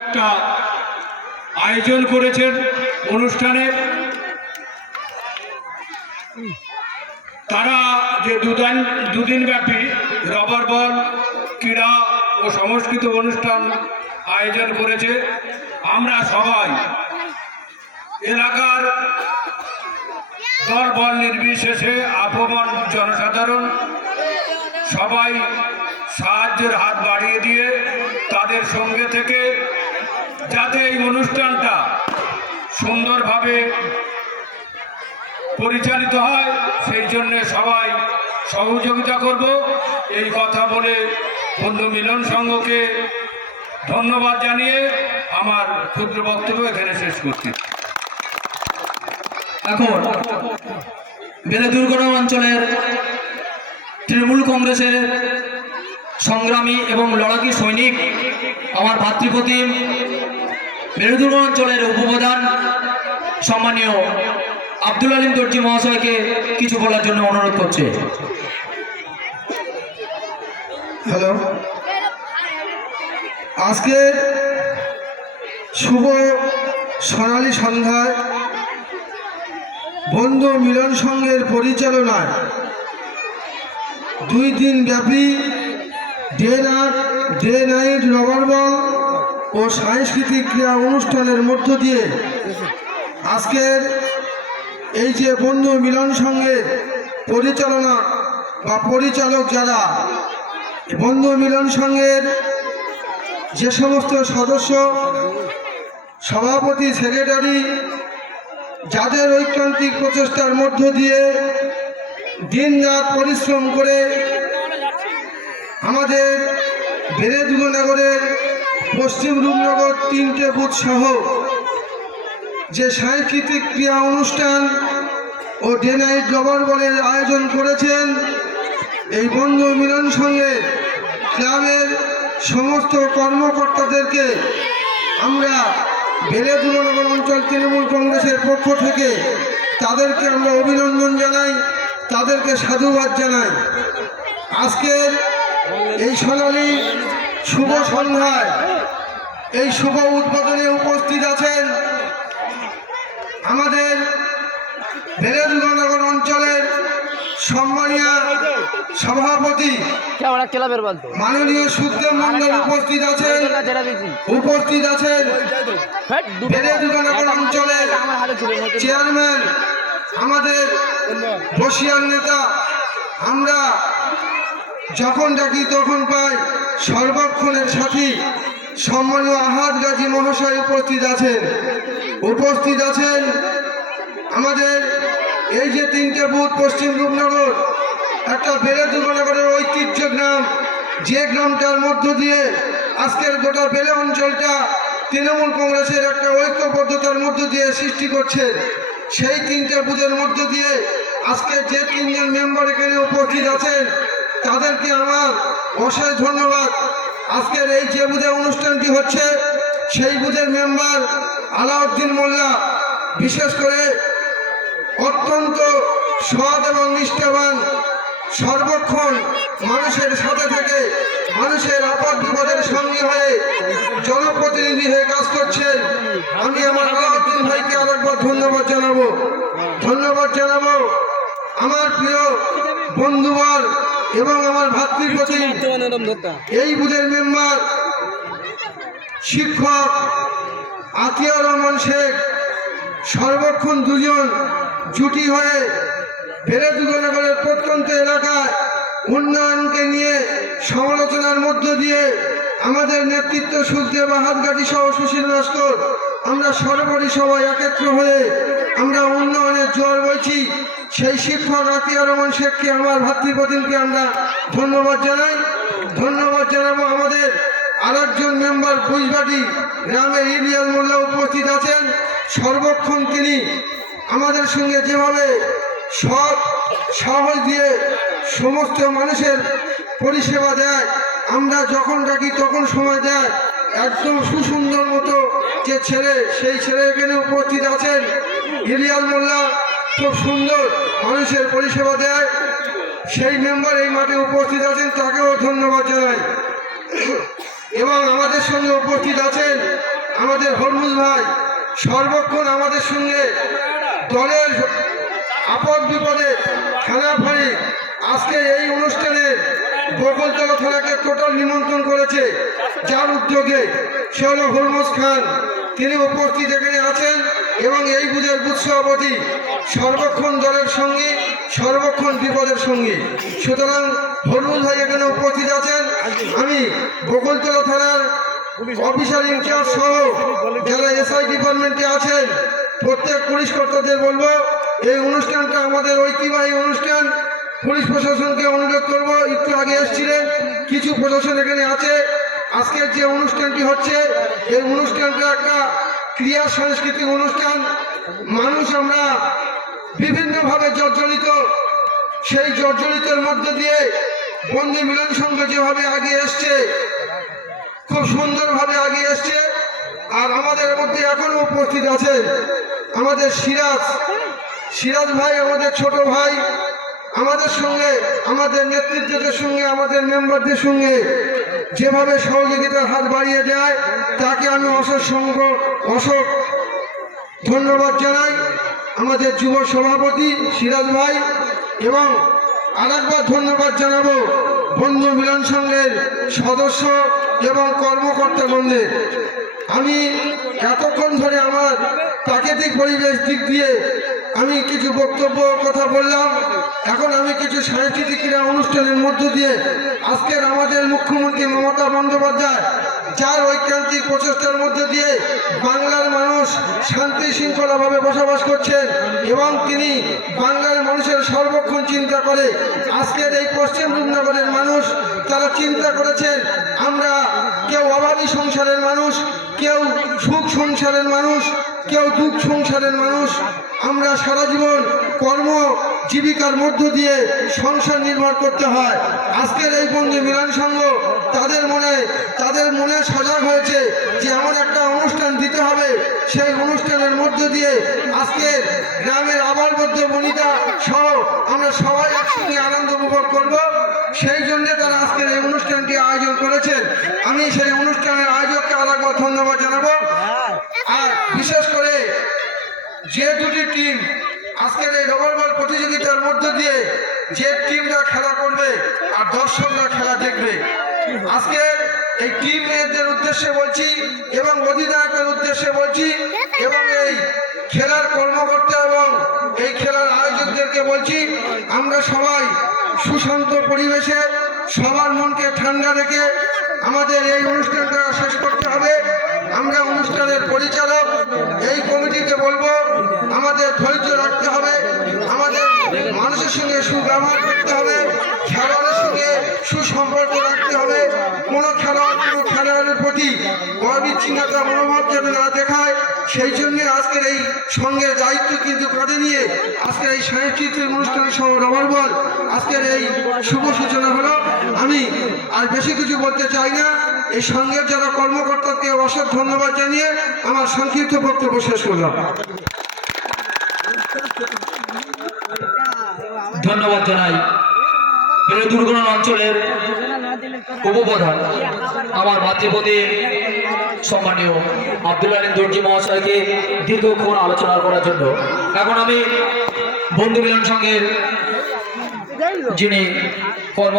একটা আয়োজন করেছেন অনুষ্ঠানে। তারা যে দুদিন ব্যাপী রবার বল ক্রীড়া ও সংস্কৃত অনুষ্ঠান আয়োজন করেছে, আমরা সবাই এলাকার দল বল নির্বিশেষে আপন জনসাধারণ সবাই সাহায্যের হাত বাড়িয়ে দিয়ে তাদের সঙ্গে থেকে যাতে এই অনুষ্ঠানটা সুন্দরভাবে পরিচালিত হয় সেই জন্য সবাই সহযোগিতা করব এই কথা বলে বন্ধু মিলন সংঘকে ধন্যবাদ জানিয়ে আমার ক্ষুদ্র বক্তব্য এখানে শেষ করছি। এখন বেলেদুর্গম অঞ্চলের তৃণমূল কংগ্রেসের সংগ্রামী এবং লড়াকি সৈনিক আমার ভাতৃপ্রতিম বেলেদুর্গম অঞ্চলের উপপ্রধান সম্মানীয় আব্দুল আলিম দর্জি মহাশয়কে কিছু বলার জন্য অনুরোধ করছে। হ্যালো, আজকে শুভ সোনালী সন্ধ্যায় বন্ধু মিলন সংঘের পরিচালনায় 2 দিন ব্যাপী ডে নাইট রবার বল ও সাংস্কৃতিক ক্রীড়া অনুষ্ঠানের মধ্য দিয়ে আজকের এই যে বন্ধু মিলন সংঘের পরিচালনা বা পরিচালক যারা বন্ধু মিলন সংঘের যে সমস্ত সদস্য, সভাপতি, সেক্রেটারি, যাদের ঐকান্তিক প্রচেষ্টার মধ্য দিয়ে দিনরাত পরিশ্রম করে আমাদের বেলেদুর্গনগরের পশ্চিম রূপনগর 3টে বুথ সহ যে সাংস্কৃতিক ক্রীড়া অনুষ্ঠান ও ডে নাইট রবার বলের আয়োজন করেছেন, এই বন্ধু মিলন সংঘের ক্লাবের সমস্ত কর্মকর্তাদেরকে আমরা বেলেদুর্গনগর অঞ্চল তৃণমূল কংগ্রেসের পক্ষ থেকে তাদেরকে আমরা অভিনন্দন জানাই, তাদেরকে সাধুবাদ জানাই। আজকের এই সোনালী শুভ সন্ধ্যায় এই শুভ উদ্বোধনে উপস্থিত আছেন আমাদের বেলেদুর্গনগর অঞ্চলের সম্মানীয় সভাপতি মাননীয় সুখদেব মন্ডল উপস্থিত আছেন বেলেদুর্গনগর অঞ্চলের চেয়ারম্যান আমাদের বসিয়ার নেতা। আমরা যখন ডাকি তখন পাই সর্বক্ষণের সাথী সম্মানীয় আহাদ গাজী মহাশয় উপস্থিত আছেন আমাদের এই যে 3টে বুথ পশ্চিম রূপনগর, একটা বেলেদুর্গনগরের ঐতিহ্য গ্রাম, যে গ্রামটার মধ্য দিয়ে আজকের গোটা বেলে অঞ্চলটা তৃণমূল কংগ্রেসের একটা ঐক্যবদ্ধতার মধ্য দিয়ে সৃষ্টি করছে। সেই 3টে বুথের মধ্য দিয়ে আজকে যে 3 জন মেম্বার এখানে উপস্থিত আছেন তাদেরকে আমার অশেষ ধন্যবাদ। আজকের এই যে বুথে অনুষ্ঠানটি হচ্ছে সেই বুথের মেম্বার আলাউদ্দিন মোল্লা বিশেষ করে অত্যন্ত সৎ এবং নিষ্ঠাবান, সর্বক্ষণ মানুষের সাথে থেকে মানুষের আপদ বিপদের সঙ্গী হয়ে জনপ্রতিনিধি হয়ে কাজ করছেন। আমি আমার আলাউদ্দিন ভাইকে আরেকবার ধন্যবাদ জানাবো। আমার প্রিয় বন্ধুবর এবং আমার ভাতৃপ্রতিম এই বুথের মেম্বার শিক্ষক আতিয়ার রহমান শেখ সর্বক্ষণ 2 জন জুটি হয়ে বেলেদুর্গনগরের প্রত্যন্ত এলাকায় উন্নয়নকে নিয়ে সমালোচনার মধ্য দিয়ে আমাদের নেতৃত্ব সুখদেব আহাদ গাজী সহ সুশীল নস্কর আমরা সর্বোপরি সবাই একত্র হয়ে আমরা উন্নয়নের জোয়ার বইছি। সেই শিক্ষক আতিয়ার রহমান শেখকে আমার ভাতৃপ্রতিমকে আমরা ধন্যবাদ জানাবো। আমাদের আরেকজন মেম্বার বুঝবাটি গ্রামের ইলিয়াস মোল্লা উপস্থিত আছেন। সর্বক্ষণ তিনি আমাদের সঙ্গে যেভাবে সৎ সাহস দিয়ে সমস্ত মানুষের পরিষেবা দেয়, আমরা যখন ডাকি তখন সময় দেয়, একদম সুসুন্দর মতো যে ছেলে সেই ছেলে এখানে উপস্থিত আছেন। ইলিয়াস মোল্লা খুব সুন্দর মানুষের পরিষেবা দেয়, সেই মেম্বার এই মাঠে উপস্থিত আছেন, তাকেও ধন্যবাদ জানাই। এবং আমাদের সঙ্গে উপস্থিত আছেন আমাদের হরমুজ ভাই সর্বক্ষণ আমাদের সঙ্গে দলের আপদ বিপদে থানাফারি আজকে এই অনুষ্ঠানে বকুলতলা থানাকে টোটাল নিমন্ত্রণ করেছে, যার উদ্যোগে সে হলো হরমুজ খান। তিনি উপস্থিত এখানে আছেন এবং এই বুথের বুথ সভাপতি, সর্বক্ষণ দলের সঙ্গী, সর্বক্ষণ বিপদের সঙ্গী। সুতরাং হরমুজ ভাই এখানে উপস্থিত আছেন। আমি বকুলতলা থানার অফিসার ইনচার্জ সহ যারা এসআই ডিপার্টমেন্টে আছেন প্রত্যেক পুলিশ কর্তাদের বলবো, এই অনুষ্ঠানটা আমাদের ঐতিহ্যবাহী অনুষ্ঠান। পুলিশ প্রশাসনকে অনুরোধ করব, একটু আগে এসেছিলেন কিছু প্রশাসন এখানে আছে। আজকের যে অনুষ্ঠানটি হচ্ছে এই অনুষ্ঠানটা একটা ক্রিয়া সাংস্কৃতিক অনুষ্ঠান। মানুষ আমরা বিভিন্নভাবে জর্জরিত, সেই জর্জরিতের মধ্যে দিয়ে বন্ধু মিলন সংঘ যেভাবে এগিয়ে এসছে, খুব সুন্দরভাবে এগিয়ে এসছে। আর আমাদের মধ্যে এখনো উপস্থিত আছে আমাদের সিরাজ ভাই, আমাদের ছোট ভাই, আমাদের সঙ্গে, আমাদের নেতৃত্বদের সঙ্গে, আমাদের মেম্বারদের সঙ্গে যেভাবে সহযোগিতার হাত বাড়িয়ে দেয় তাকে আমি অসংখ্য ধন্যবাদ জানাই। আমাদের যুব সভাপতি সিরাজ ভাই, এবং আরেকবার ধন্যবাদ জানাবো বন্ধু মিলন সংঘের সদস্য এবং কর্মকর্তা বন্ধের। আমি এতক্ষণ ধরে আমার প্রাকৃতিক পরিবেশ দিক দিয়ে আমি কিছু বক্তব্য কথা বললাম। এখন আমি কিছু সাংস্কৃতিক ক্রীড়া অনুষ্ঠানের মধ্য দিয়ে আজকের আমাদের মুখ্যমন্ত্রী মমতা বন্দ্যোপাধ্যায়, যার ঐকান্তিক প্রচেষ্টার মধ্য দিয়ে বাংলার মানুষ শান্তি শৃঙ্খলাভাবে বসবাস করছেন এবং তিনি বাংলার মানুষের সর্বক্ষণ চিন্তা করে। আজকের এই পশ্চিম রূপনগরের মানুষ তারা চিন্তা করেছেন আমরা কেউ অভাবী সংসারের মানুষ, কেউ সুখ সংসারের মানুষ, কেউ দুঃখ সংসারের মানুষ। আমরা সারা জীবন কর্ম জীবিকার মধ্য দিয়ে সংসার নির্ভর করতে হয়। আজকের এই বন্ধু মিলন সংঘ তাদের মনে সজাগ হয়েছে যে এমন একটা অনুষ্ঠান দিতে হবে, সেই অনুষ্ঠানের মধ্য দিয়ে আজকে গ্রামের আবালবদ্ধ বনিতা সহ আমরা সবাই একসঙ্গে আনন্দ উপভোগ করব। সেই জন্য তারা আজকের এই অনুষ্ঠানটি আয়োজন করেছেন। আমি সেই অনুষ্ঠানের আয়োজককে আরেকবার ধন্যবাদ জানাবো। আর বিশেষ করে যে দুটি টিম আজকের এই রবার বল প্রতিযোগিতার মধ্য দিয়ে যে টিমরা খেলা করবে আর দর্শকরা খেলা দেখবে, আজকের এই টিম মেয়েদের উদ্দেশ্যে বলছি এবং অধিনায়কের উদ্দেশ্যে বলছি এবং এই খেলার কর্মকর্তা এবং এই খেলার আয়োজকদেরকে বলছি, আমরা সবাই সুশান্ত পরিবেশে সবার মনকে ঠান্ডা রেখে আমাদের এই অনুষ্ঠানটা শেষ করতে হবে। আমরা অনুষ্ঠানের পরিচালক এই কমিটিকে বলবো আমাদের ধৈর্য রাখতে হবে, আমাদের মানুষের সঙ্গে সুব্যবহার করতে হবে, খেলোয়াড়ের সঙ্গে সুসম্পর্ক রাখতে হবে। কোনো খেলোয়াড়ের প্রতি অবিচ্ছিন্নতা মনোভাব যেন না দেখায়, সেই জন্য আজকের এই সঙ্গের দায়িত্ব কিন্তু কাঁধে নিয়ে আজকের এই সাংস্কৃতিক অনুষ্ঠান সহ রবার বল আজকের এই শুভ সূচনা হলো। আমি আর বেশি কিছু বলতে চাই না। এই সঙ্গের যারা কর্মকর্তাকে অসংখ্য ধন্যবাদ জানিয়ে আমার সংক্ষিপ্ত বক্তব্য শেষ করলাম। ধন্যবাদ জানাই বেলুদুর্গন অঞ্চলের উপপ্রধান আমার ভাতৃপতি সম্মানীয় আব্দুল আলীম দর্জি মহাশয়কে দীর্ঘক্ষণ আলোচনা করার জন্য। এখন আমি বন্ধু মিলন সংঘের যিনি